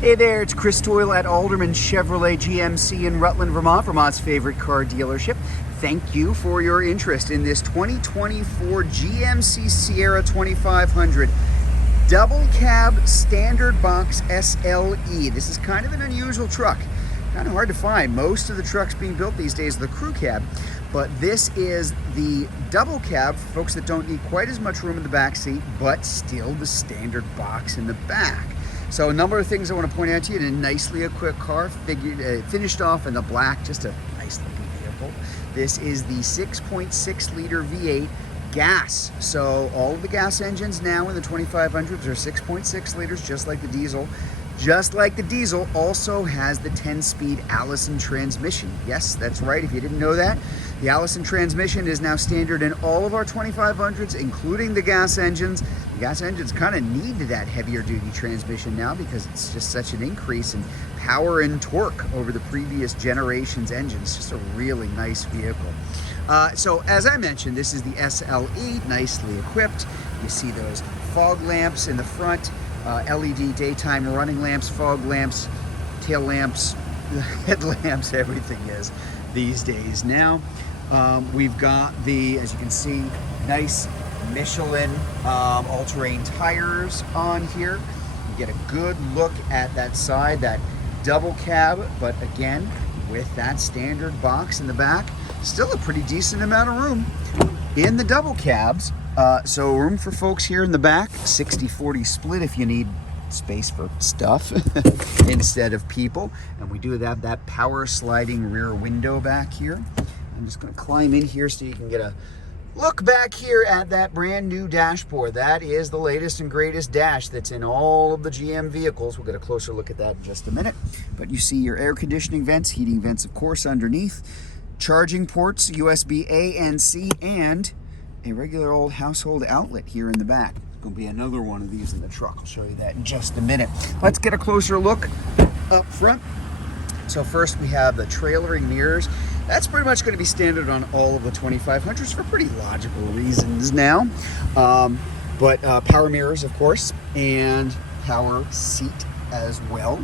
Hey there, it's Chris Doyle at Alderman Chevrolet GMC in Rutland, Vermont, Vermont's favorite car dealership. Thank you for your interest in this 2024 GMC Sierra 2500 double cab standard box SLE. This is kind of an unusual truck. Kind of hard to find. Most of the trucks being built these days are the crew cab, but this is the double cab for folks that don't need quite as much room in the back seat, but still the standard box in the back. So a number of things I want to point out to you. In a nicely equipped car, finished off in the black, just a nice looking vehicle. This is the 6.6 liter V8 gas. So all of the gas engines now in the 2500s are 6.6 liters, just like the diesel. Just like the diesel also has the 10-speed Allison transmission. Yes, that's right. If you didn't know that, the Allison transmission is now standard in all of our 2500s, including the gas engines. The gas engines kind of need that heavier duty transmission now because it's just such an increase in power and torque over the previous generation's engines. Just a really nice vehicle. So as I mentioned, this is the SLE, nicely equipped. You see those fog lamps in the front, LED daytime running lamps, fog lamps, tail lamps, headlamps, everything is these days now. We've got the, as you can see, nice Michelin all-terrain tires on here. You get a good look at that side, that double cab, but again, with that standard box in the back, still a pretty decent amount of room in the double cabs. So room for folks here in the back, 60-40 split if you need space for stuff instead of people. And we do have that power sliding rear window back here. I'm just going to climb in here so you can get a look back here at that brand new dashboard. That is the latest and greatest dash that's in all of the GM vehicles. We'll get a closer look at that in just a minute. But you see your air conditioning vents, heating vents, of course, underneath. Charging ports, USB A and C, and a regular old household outlet here in the back. There's going to be another one of these in the truck. I'll show you that in just a minute. Let's get a closer look up front. So first we have the trailering mirrors. That's pretty much going to be standard on all of the 2500s for pretty logical reasons now. But power mirrors, of course, and power seat as well.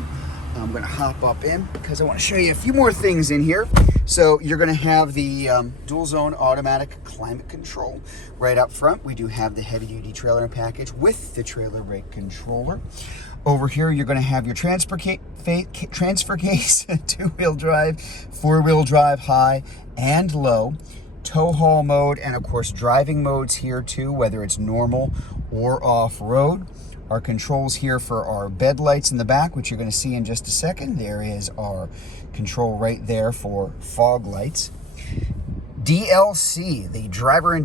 I'm going to hop up in because I want to show you a few more things in here. So you're going to have the dual zone automatic climate control right up front. We do have the heavy duty trailer package with the trailer brake controller. Over here, you're going to have your transfer case, two-wheel drive, four-wheel drive, high and low, tow haul mode, and of course driving modes here too, whether it's normal or off-road. Our controls here for our bed lights in the back, which you're going to see in just a second. There is our control right there for fog lights. DLC, the driver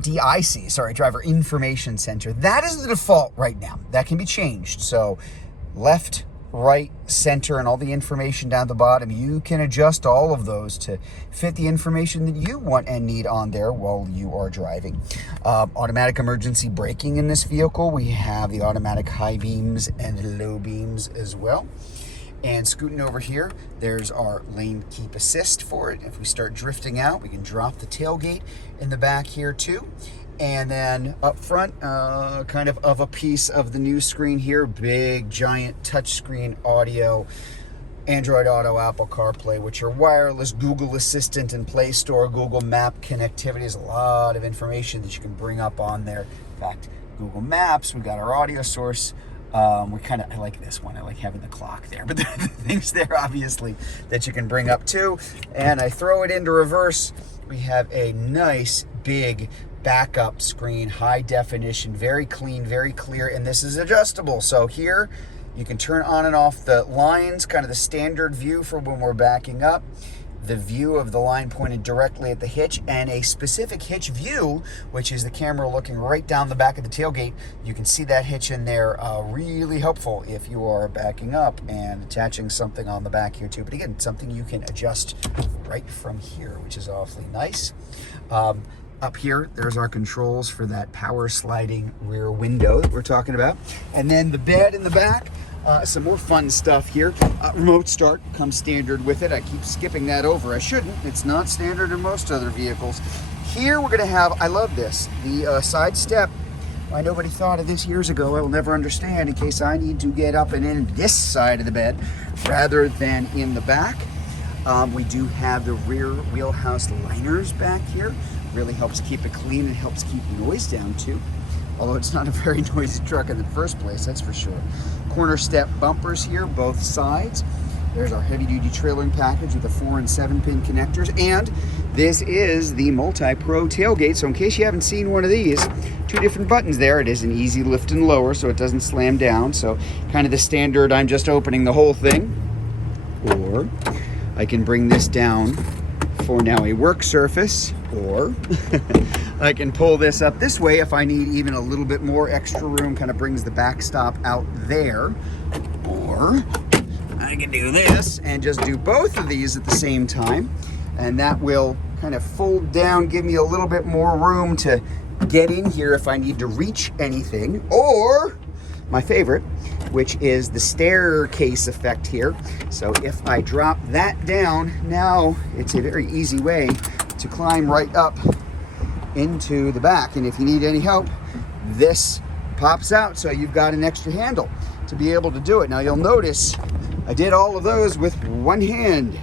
information center. That is the default right now. That can be changed. So left, right, center, and all the information down the bottom, you can adjust all of those to fit the information that you want and need on there while you are driving. Automatic emergency braking in this vehicle. We have the automatic high beams and low beams as well. And scooting over here, there's our lane keep assist for it. If we start drifting out, we can drop the tailgate in the back here too. And then up front, kind of a piece of the new screen here, big giant touchscreen audio, Android Auto, Apple CarPlay, which are wireless, Google Assistant and Play Store, Google Map connectivity. There's a lot of information that you can bring up on there. In fact, Google Maps, we got our audio source. I like this one. I like having the clock there, but there are things there obviously that you can bring up too. And I throw it into reverse. We have a nice big backup screen, high definition, very clean, very clear, and this is adjustable. So here you can turn on and off the lines, kind of the standard view for when we're backing up, the view of the line pointed directly at the hitch, and a specific hitch view, which is the camera looking right down the back of the tailgate. You can see that hitch in there, really helpful if you are backing up and attaching something on the back here too. But again, something you can adjust right from here, which is awfully nice. Up here, there's our controls for that power sliding rear window that we're talking about. And then the bed in the back, some more fun stuff here. Remote start comes standard with it. I keep skipping that over. I shouldn't. It's not standard in most other vehicles. Here we're going to have, I love this, the side step Why nobody thought of this years ago, I will never understand, in case I need to get up and in this side of the bed rather than in the back. We do have the rear wheelhouse liners back here. Really helps keep it clean and helps keep noise down too. Although it's not a very noisy truck in the first place, that's for sure. Corner step bumpers here, both sides. There's our heavy-duty trailering package with the 4 and 7-pin connectors, and this is the multi-pro tailgate. So in case you haven't seen one of these, 2 different buttons there. It is an easy lift and lower, so it doesn't slam down. So kind of the standard, I'm just opening the whole thing. Or I can bring this down for now a work surface, or I can pull this up this way if I need even a little bit more extra room, kind of brings the backstop out there. Or I can do this and just do both of these at the same time, and that will kind of fold down, give me a little bit more room to get in here if I need to reach anything. Or my favorite, which is the staircase effect here. So if I drop that down, now it's a very easy way to climb right up into the back. And if you need any help, this pops out, so you've got an extra handle to be able to do it. Now you'll notice I did all of those with one hand,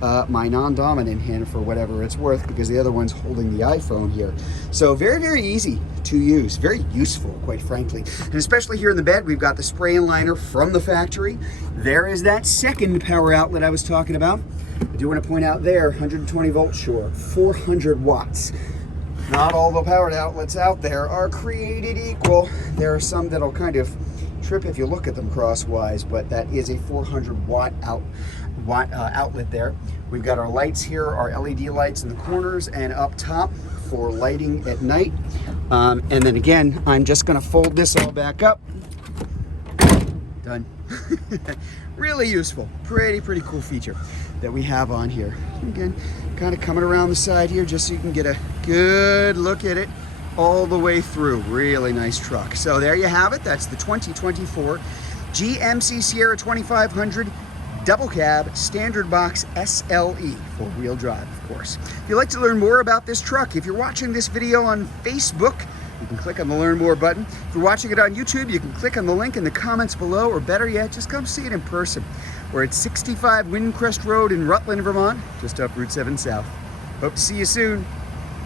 my non-dominant hand for whatever it's worth, because the other one's holding the iPhone here. So very, very easy to use, very useful, quite frankly. And especially here in the bed, we've got the spray and liner from the factory. There is that second power outlet I was talking about. I do want to point out there, 120 volts, sure, 400 watts. Not all the powered outlets out there are created equal. There are some that'll kind of trip if you look at them crosswise, but that is a 400 watt outlet there. We've got our lights here, our LED lights in the corners and up top for lighting at night. And then again, I'm just going to fold this all back up. Done. Really useful, pretty cool feature that we have on here. Again, kind of coming around the side here just so you can get a good look at it all the way through. Really nice truck. So there you have it. That's the 2024 GMC Sierra 2500 double cab standard box SLE, 4-wheel drive, of course. If you'd like to learn more about this truck, if you're watching this video on Facebook, you can click on the Learn More button. If you're watching it on YouTube, you can click on the link in the comments below, or better yet, just come see it in person. We're at 65 Windcrest Road in Rutland, Vermont, just up Route 7 South. Hope to see you soon.